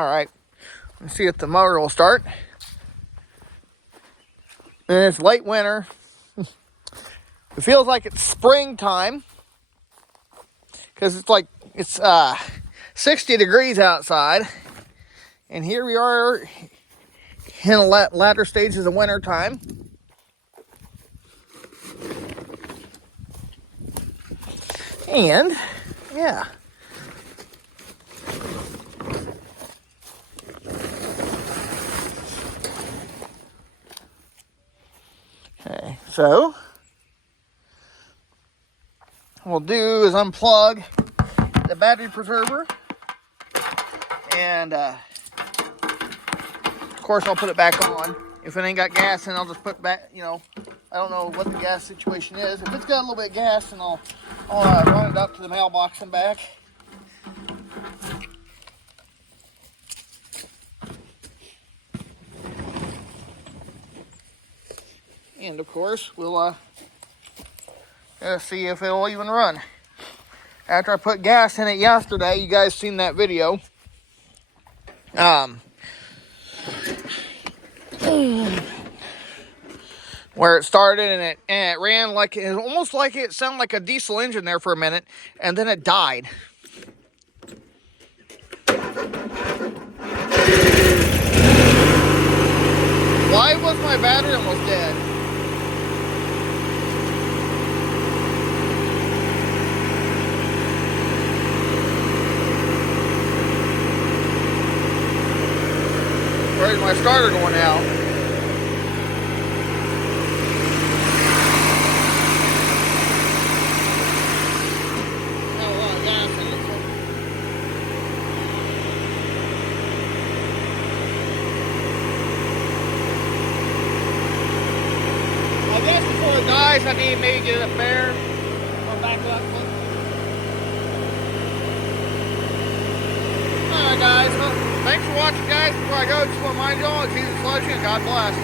All right, let's see if the motor will start. And it's late winter. It feels like it's springtime because it's 60 degrees outside, and here we are in the latter stages of winter time. And yeah. Okay, so what we'll do is unplug the battery preserver, and of course I'll put it back on. If it ain't got gas, then I'll just put it back, I don't know what the gas situation is. If it's got a little bit of gas, then I'll run it up to the mailbox and back. And of course, we'll see if it'll even run. After I put gas in it yesterday, you guys seen that video. Where it started and it ran like it almost like it sounded like a diesel engine there for a minute, and then it died. Why was my battery almost dead? Where's my starter going out? Not a lot of gas in it. I guess before it dies, I need to maybe get it up there or back up. Alright guys, well, thanks for watching guys. Before I go, just want to remind y'all, Jesus loves you and God bless.